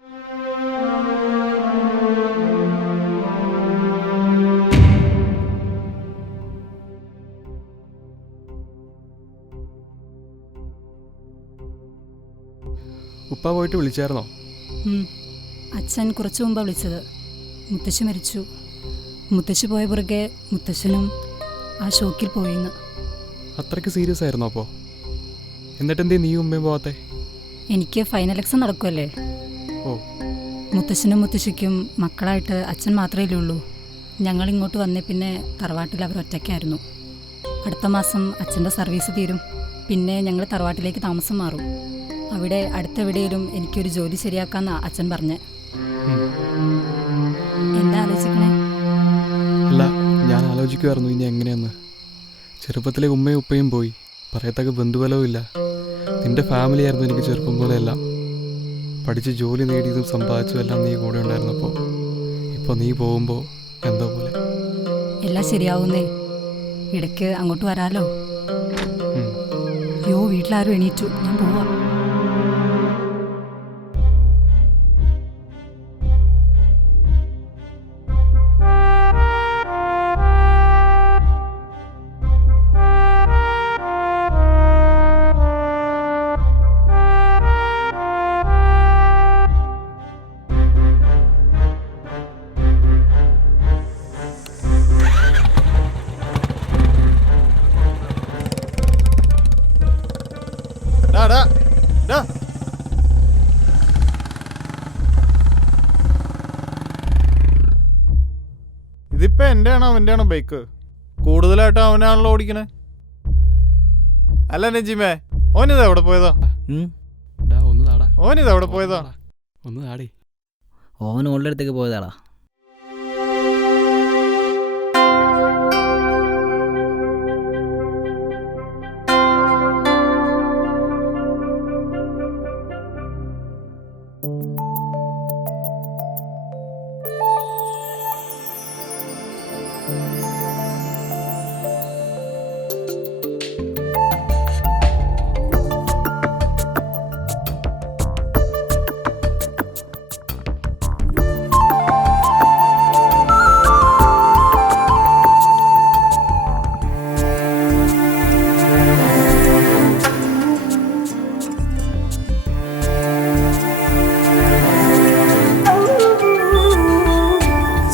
ഉപ്പ പോയിട്ട് വിളിച്ചായിരുന്നോ? അച്ഛൻ കുറച്ചു മുമ്പാണ് വിളിച്ചത്. മുത്തശ്ശി മരിച്ചു. മുത്തശ്ശി പോയ പുറകെ മുത്തശ്ശനും ആ ഷോക്കിൽ പോയിന്ന്. അത്രയ്ക്ക് സീരിയസ് ആയിരുന്നോ അപ്പോൾ? എന്നിട്ടെന്തേ നീ ഉമ്മയും പോവാത്തെ? എനിക്ക് ഫൈനൽ എക്സാം നടക്കുമല്ലേ. ഓ. മുത്തശ്ശനും മുത്തശ്ശിക്കും മക്കളായിട്ട് അച്ഛൻ മാത്രമേ ഉള്ളൂ. ഞങ്ങളിങ്ങോട്ട് വന്നേ പിന്നെ തറവാട്ടിൽ അവർ ഒറ്റയ്ക്കായിരുന്നു. അടുത്ത മാസം അച്ഛൻ്റെ സർവീസ് തീരും. പിന്നെ ഞങ്ങൾ തറവാട്ടിലേക്ക് താമസം മാറും. അവിടെ അടുത്തെവിടെയും എനിക്കൊരു ജോലി ശരിയാക്കാന്നാ അച്ഛൻ പറഞ്ഞേ. എന്താ ആലോചിക്കണേ? അല്ല, ഞാൻ ആലോചിക്കുമായിരുന്നു ഇനി എങ്ങനെയെന്ന്. ചെറുപ്പത്തിലെ ഉമ്മയും ഉപ്പയും പോയി, പറയത്തക്ക ബന്ധുബലവും ഇല്ല. നിന്റെ ഫാമിലി ആയിരുന്നു എനിക്ക് ചെറുപ്പം പോലെ എല്ലാം. പഠിച്ച് ജോലി നേടിയതും സമ്പാദിച്ചതും എല്ലാം നീ കൂടെ ഉണ്ടായിരുന്നപ്പോൾ ഇപ്പോൾ നീ പോകുമ്പോൾ എന്തോ പോലെ. എല്ലാം ശരിയാവുന്നേ. ഇടയ്ക്ക് അങ്ങോട്ട് വരാലോ. അയ്യോ, വീട്ടിലാരും എണീറ്റു. ഞാൻ പോവാ. ഇതിപ്പോ എൻ്റെ ആണോ അവൻ്റെ ആണോ ബൈക്ക്? കൂടുതലായിട്ട് അവനാണല്ലോ ഓടിക്കണേ. അല്ല നജീമേ, ഓനിത് എവിടെ പോയതാ? ഓനിത് എവിടെ പോയതാ? ഒന്ന് ആടി. ഓൻ ഓളുടെ അടുത്തേക്ക് പോയതാടാ.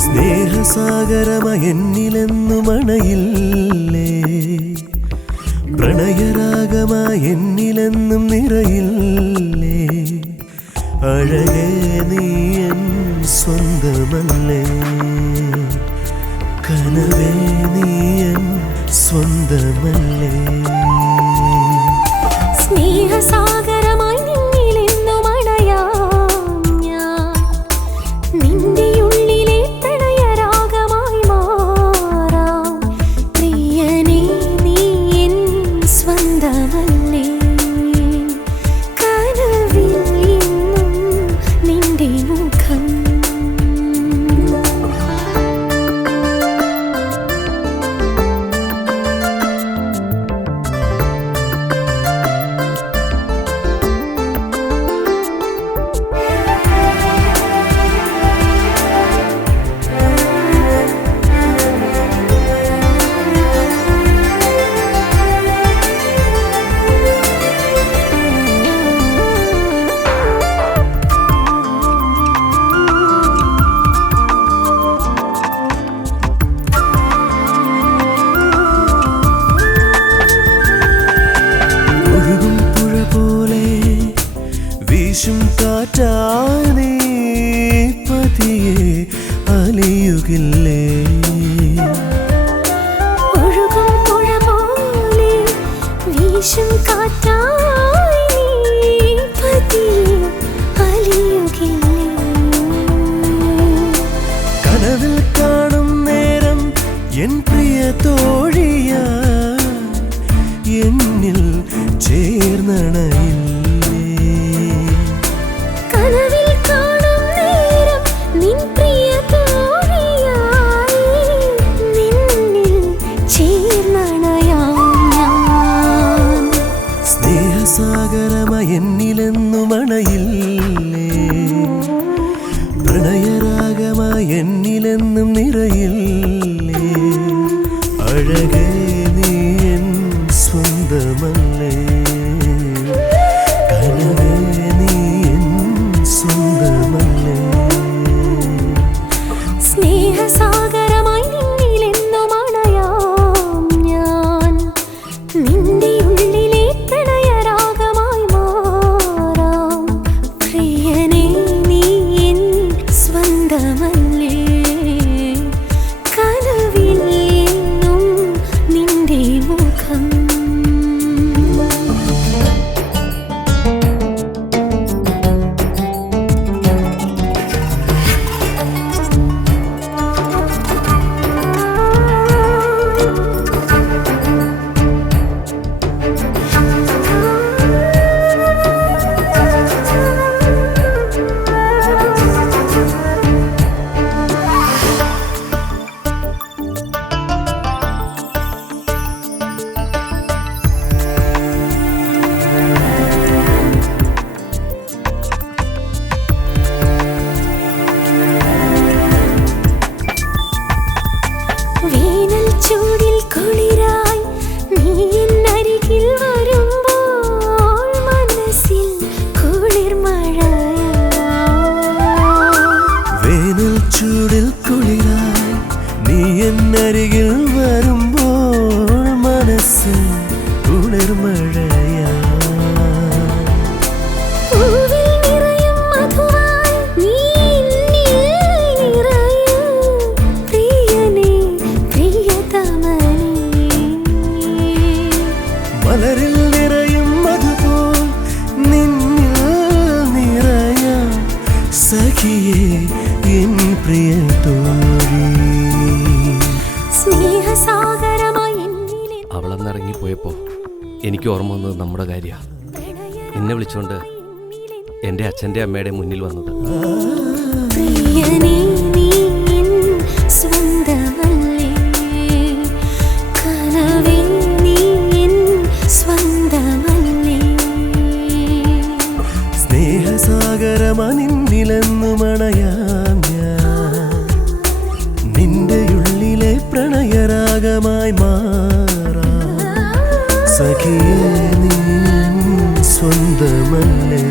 സ്നേഹസാഗരമായെന്നിലെന്നു മണയില്ലേ, പ്രണയരാഗമായെന്നിലെന്നും നിറയില്ലേ, അഴകേ നീയൻ സ്വന്തമല്ലേ, കനവേ നീയൻ സ്വന്തമല്ലേ. സ്നേഹസാഗരമായി നിന്നിലെന്നു മണയാം ഞാൻ, നിന്റെ ഉള്ളിലെ പ്രണയരാഗമായി മാറാം. പ്രിയനേ നീ എൻ സ്വന്തമല്ലേ, കനവിൽ എന്നും നിന്റെ മുഖം. വീശും കാറ്റായി നീ പതിയെ അലിയുകില്ലേ, ഒഴുകും പുഴ പോലെ വീശും കാറ്റായി നീ പതിയെ അലിയുകില്ലേ. കനവിൽ കാണും നേരം എൻ പ്രിയ തോഴിയാ എന്നിൽ ചേർന്നണയില്ലേ, കനവിൽ കാണും നേരം നിൻ പ്രിയ തോഴിയായി നിന്നിൽ ചേർന്നണയാം ഞാൻ. സ്നേഹസാഗരമായെന്നിലെന്നു മണയില്ലേ, അഴകേ നീ എൻ സ്വന്തമല്ലേ കനവേ നീ എൻ സ്വന്തമല്ലേ സ്നേഹസാഗരമായി നിന്നിലെന്നും അണയാം ഞാൻ നിന്റെ ഉള്ളിലെ പ്രണയരാഗമായി മാറാം പ്രിയനേ നീ എൻ സ്വന്തമല്ലേ കനവിൽ എന്നും നിന്റെ മുഖം വേനൽ ചൂടിൽ കുളിരായി നീ എന്നരികിൽ വരുമ്പോൾ മനസ്സിൽ കുളിർമഴയായി വേനൽ ചൂടിൽ കുളിരായി നീ എന്നരികിൽ വരുമ്പോൾ മനസ്സിൽ കുളിർമഴയാ പൂവിൽ നിറയും മധുവായി നീ എന്നിൽ നിറയൂ പ്രിയനേ പ്രിയതമനേ മലരിൽ നിറയും മധുപോൽ നിന്നിൽ നിറയാം സഖിയേ എൻ പ്രിയ തോഴി സ്നേഹസാഗരമായി എന്നിലെ അവളന്നിറങ്ങിപ്പോയപ്പോൾ എനിക്ക് ഓർമ്മ വന്നത് നമ്മുടെ കാര്യമാണ്. എന്നെ വിളിച്ചുകൊണ്ട് എൻ്റെ അച്ഛൻ്റെ അമ്മയുടെ മുന്നിൽ വന്നത്. പ്രിയനേ നീ എൻ സ്വന്തമല്ലേ കനവേ നീ എൻ സ്വന്തമല്ലേ സ്നേഹസാഗരമനിന്നിലെന്നും അണയാം ഞാൻ നിന്റെ ഉള്ളിലെ പ്രണയരാഗമായി മാറാം സഖിയേ നീ എൻ സ്വന്തമല്ലേ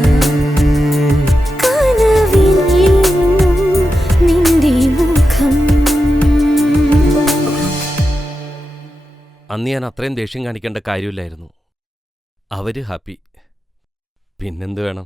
കനവിൽ എന്നും നിന്റെ മുഖം അന്ന് ഞാൻ അത്രയും ദേഷ്യം കാണിക്കേണ്ട കാര്യമില്ലായിരുന്നു. അവർ ഹാപ്പി, പിന്നെന്ത് വേണം?